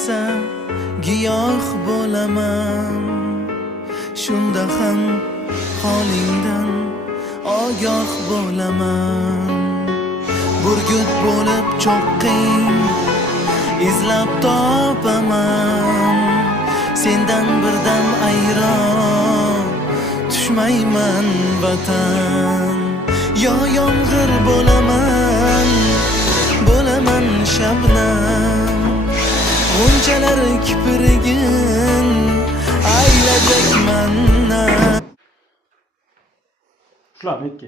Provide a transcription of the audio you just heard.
esa giyoh bo'laman. Shunda ham holingdan ogoh bo'laman. Burgut bo'lib cho'qqing izlab topaman. Sendan birdam ayron tushmayman vatan. Yo yomg'ir bo'laman shabnam. G'unchalar kiprigin aylajakman. Shularni aytgan.